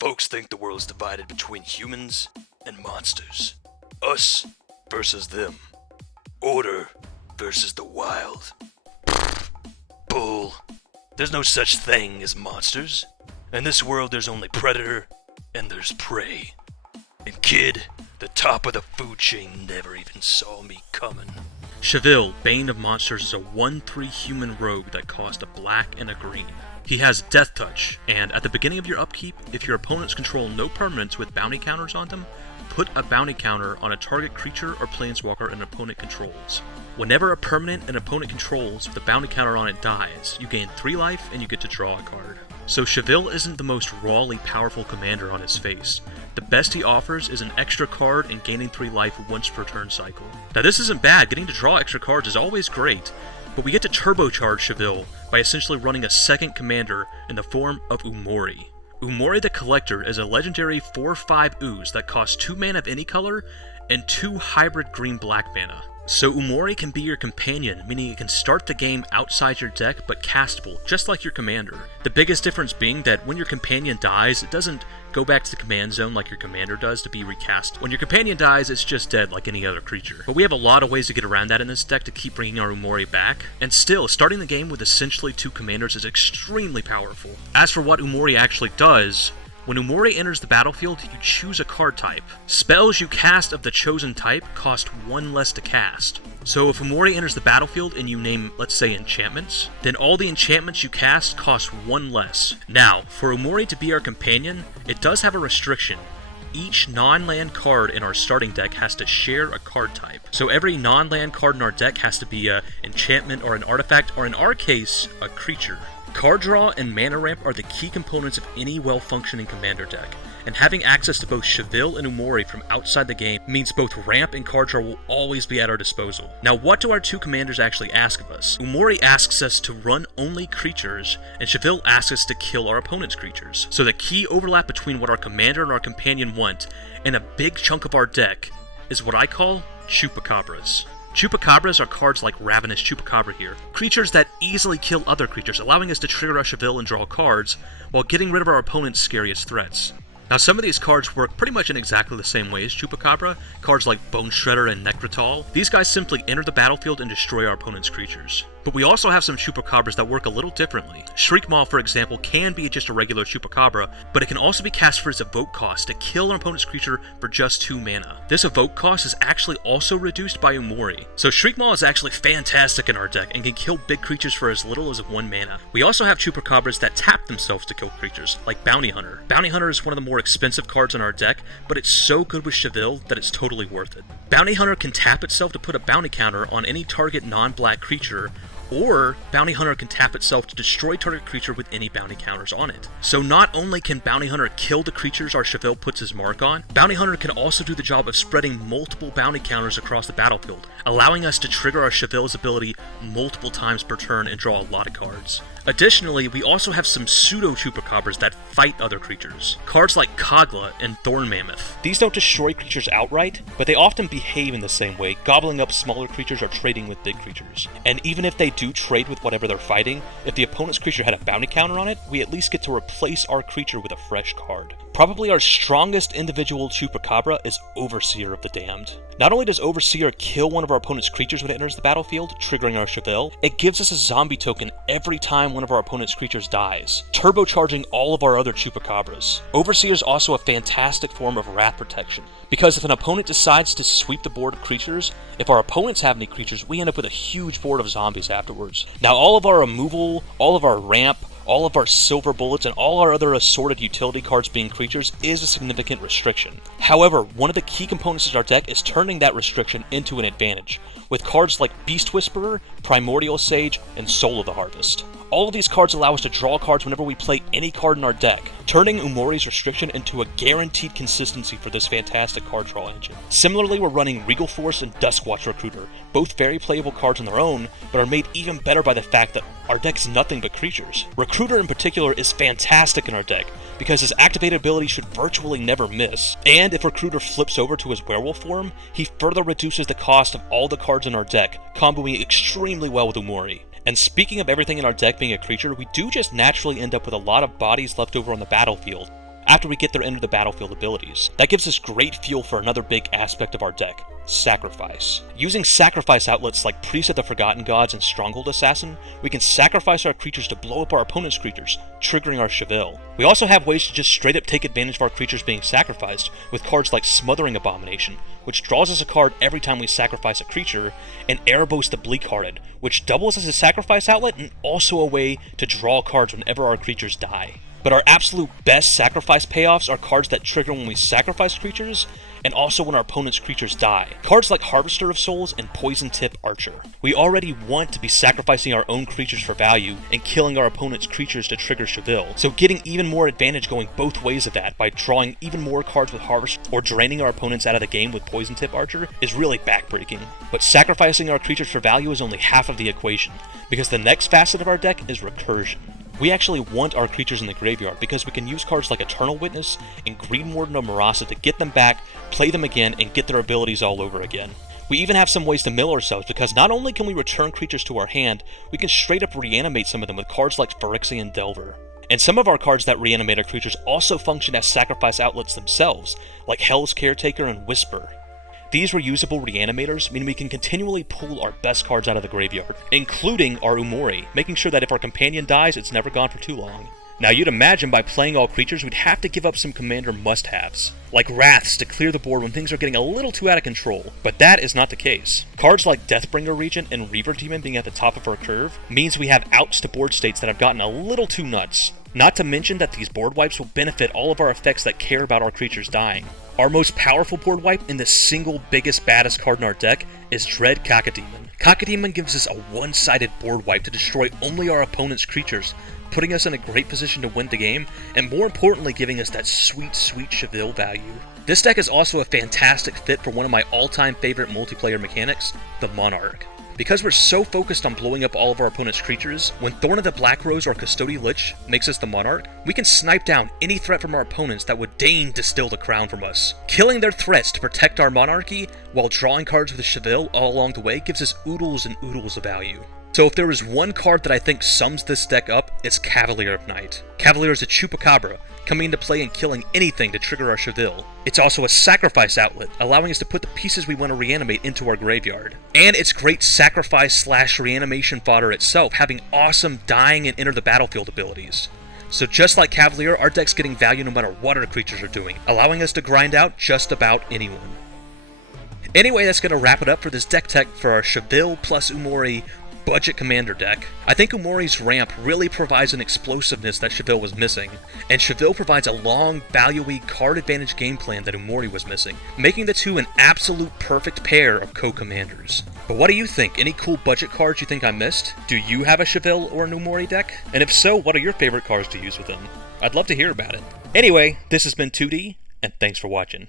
Folks think the world is divided between humans and monsters. Us versus them. Order versus the wild. Bull. There's no such thing as monsters. In this world there's only predator and there's prey. And kid, the top of the food chain never even saw me coming. Chevill, Bane of Monsters, is a 1/3 human rogue that costs a black and a green. He has Death Touch, and at the beginning of your upkeep, if your opponents control no permanents with bounty counters on them, put a bounty counter on a target creature or planeswalker an opponent controls. Whenever a permanent an opponent controls with a bounty counter on it dies, you gain 3 life and you get to draw a card. So Chevill isn't the most rawly powerful commander on his face. The best he offers is an extra card and gaining 3 life once per turn cycle. Now this isn't bad, getting to draw extra cards is always great, but we get to turbocharge Chevill by essentially running a second commander in the form of Umori. Umori the Collector is a legendary 4/5 ooze that costs 2 mana of any color and 2 hybrid green-black mana. So Umori can be your companion, meaning it can start the game outside your deck but castable, just like your commander. The biggest difference being that when your companion dies, it doesn't go back to the command zone like your commander does to be recast. When your companion dies, it's just dead like any other creature. But we have a lot of ways to get around that in this deck to keep bringing our Umori back. And still, starting the game with essentially 2 commanders is extremely powerful. As for what Umori actually does, when Umori enters the battlefield, you choose a card type. Spells you cast of the chosen type cost 1 less to cast. So if Umori enters the battlefield and you name, let's say, enchantments, then all the enchantments you cast cost 1 less. Now, for Umori to be our companion, it does have a restriction. Each non-land card in our starting deck has to share a card type. So every non-land card in our deck has to be an enchantment or an artifact, or in our case, a creature. Card draw and mana ramp are the key components of any well-functioning commander deck, and having access to both Chevill and Umori from outside the game means both ramp and card draw will always be at our disposal. Now what do our 2 commanders actually ask of us? Umori asks us to run only creatures, and Chevill asks us to kill our opponent's creatures. So the key overlap between what our commander and our companion want, and a big chunk of our deck, is what I call Chupacabras. Chupacabras are cards like Ravenous Chupacabra here, creatures that easily kill other creatures, allowing us to trigger our Chevill and draw cards, while getting rid of our opponent's scariest threats. Now some of these cards work pretty much in exactly the same way as Chupacabra, cards like Bone Shredder and Necrotal. These guys simply enter the battlefield and destroy our opponent's creatures. But we also have some Chupacabras that work a little differently. Shriekmaw, for example, can be just a regular Chupacabra, but it can also be cast for its evoke cost to kill an opponent's creature for just 2 mana. This evoke cost is actually also reduced by Umori. So Shriekmaw is actually fantastic in our deck and can kill big creatures for as little as 1 mana. We also have Chupacabras that tap themselves to kill creatures, like Bounty Hunter. Bounty Hunter is one of the more expensive cards in our deck, but it's so good with Chevill that it's totally worth it. Bounty Hunter can tap itself to put a bounty counter on any target non-black creature, or Bounty Hunter can tap itself to destroy target creature with any bounty counters on it. So not only can Bounty Hunter kill the creatures our Chevill puts his mark on, Bounty Hunter can also do the job of spreading multiple bounty counters across the battlefield, allowing us to trigger our Chevill's ability multiple times per turn and draw a lot of cards. Additionally, we also have some pseudo-Chupacabras that fight other creatures. Cards like Kogla and Thorn Mammoth. These don't destroy creatures outright, but they often behave in the same way, gobbling up smaller creatures or trading with big creatures. And even if they do trade with whatever they're fighting, if the opponent's creature had a bounty counter on it, we at least get to replace our creature with a fresh card. Probably our strongest individual Chupacabra is Overseer of the Damned. Not only does Overseer kill one of our opponent's creatures when it enters the battlefield, triggering our Chevill, it gives us a zombie token every time one of our opponent's creatures dies, turbocharging all of our other Chupacabras. Overseer is also a fantastic form of wrath protection, because if an opponent decides to sweep the board of creatures, if our opponents have any creatures, we end up with a huge board of zombies afterwards. Now all of our removal, all of our ramp, all of our silver bullets, and all our other assorted utility cards being creatures is a significant restriction. However, one of the key components of our deck is turning that restriction into an advantage, with cards like Beast Whisperer, Primordial Sage, and Soul of the Harvest. All of these cards allow us to draw cards whenever we play any card in our deck, turning Umori's restriction into a guaranteed consistency for this fantastic card draw engine. Similarly, we're running Regal Force and Duskwatch Recruiter, both very playable cards on their own, but are made even better by the fact that our deck's nothing but creatures. Recruiter in particular is fantastic in our deck, because his activated ability should virtually never miss, and if Recruiter flips over to his werewolf form, he further reduces the cost of all the cards in our deck, comboing extremely well with Umori. And speaking of everything in our deck being a creature, we do just naturally end up with a lot of bodies left over on the battlefield. after we get their enter the battlefield abilities. That gives us great fuel for another big aspect of our deck, sacrifice. Using sacrifice outlets like Priest of the Forgotten Gods and Stronghold Assassin, we can sacrifice our creatures to blow up our opponent's creatures, triggering our Chevill. We also have ways to just straight up take advantage of our creatures being sacrificed with cards like Smothering Abomination, which draws us a card every time we sacrifice a creature, and Erebos the Bleak-Hearted, which doubles as a sacrifice outlet and also a way to draw cards whenever our creatures die. But our absolute best sacrifice payoffs are cards that trigger when we sacrifice creatures, and also when our opponent's creatures die. Cards like Harvester of Souls and Poison Tip Archer. We already want to be sacrificing our own creatures for value and killing our opponent's creatures to trigger Chevill, so getting even more advantage going both ways of that by drawing even more cards with Harvester or draining our opponents out of the game with Poison Tip Archer is really backbreaking. But sacrificing our creatures for value is only half of the equation, because the next facet of our deck is Recursion. We actually want our creatures in the graveyard because we can use cards like Eternal Witness and Green Warden of Marasa to get them back, play them again, and get their abilities all over again. We even have some ways to mill ourselves because not only can we return creatures to our hand, we can straight up reanimate some of them with cards like Phyrexian Delver. And some of our cards that reanimate our creatures also function as sacrifice outlets themselves, like Hell's Caretaker and Whisper. These reusable reanimators mean we can continually pull our best cards out of the graveyard, including our Umori, making sure that if our companion dies, it's never gone for too long. Now you'd imagine by playing all creatures, we'd have to give up some commander must-haves, like Wraths to clear the board when things are getting a little too out of control, but that is not the case. Cards like Deathbringer Regent and Reaver Demon being at the top of our curve means we have outs to board states that have gotten a little too nuts. Not to mention that these board wipes will benefit all of our effects that care about our creatures dying. Our most powerful board wipe and the single biggest baddest card in our deck is Dread Cacodemon. Cacodemon gives us a one-sided board wipe to destroy only our opponent's creatures, putting us in a great position to win the game, and more importantly giving us that sweet, sweet Chevill value. This deck is also a fantastic fit for one of my all-time favorite multiplayer mechanics, the Monarch. Because we're so focused on blowing up all of our opponent's creatures, when Thorn of the Black Rose or Custodial Lich makes us the Monarch, we can snipe down any threat from our opponents that would deign to steal the crown from us. Killing their threats to protect our monarchy, while drawing cards with a Chevill all along the way gives us oodles and oodles of value. So if there is one card that I think sums this deck up, it's Cavalier of Night. Cavalier is a Chupacabra, coming into play and killing anything to trigger our Chevill. It's also a sacrifice outlet, allowing us to put the pieces we want to reanimate into our graveyard. And it's great sacrifice/reanimation fodder itself, having awesome dying and enter the battlefield abilities. So just like Cavalier, our deck's getting value no matter what our creatures are doing, allowing us to grind out just about anyone. Anyway, that's going to wrap it up for this deck tech for our Chevill plus Umori budget commander deck. I think Umori's ramp really provides an explosiveness that Chevill was missing, and Chevill provides a long, value-y card advantage game plan that Umori was missing, making the two an absolute perfect pair of co-commanders. But what do you think? Any cool budget cards you think I missed? Do you have a Chevill or an Umori deck? And if so, what are your favorite cards to use with them? I'd love to hear about it. Anyway, this has been 2D, and thanks for watching.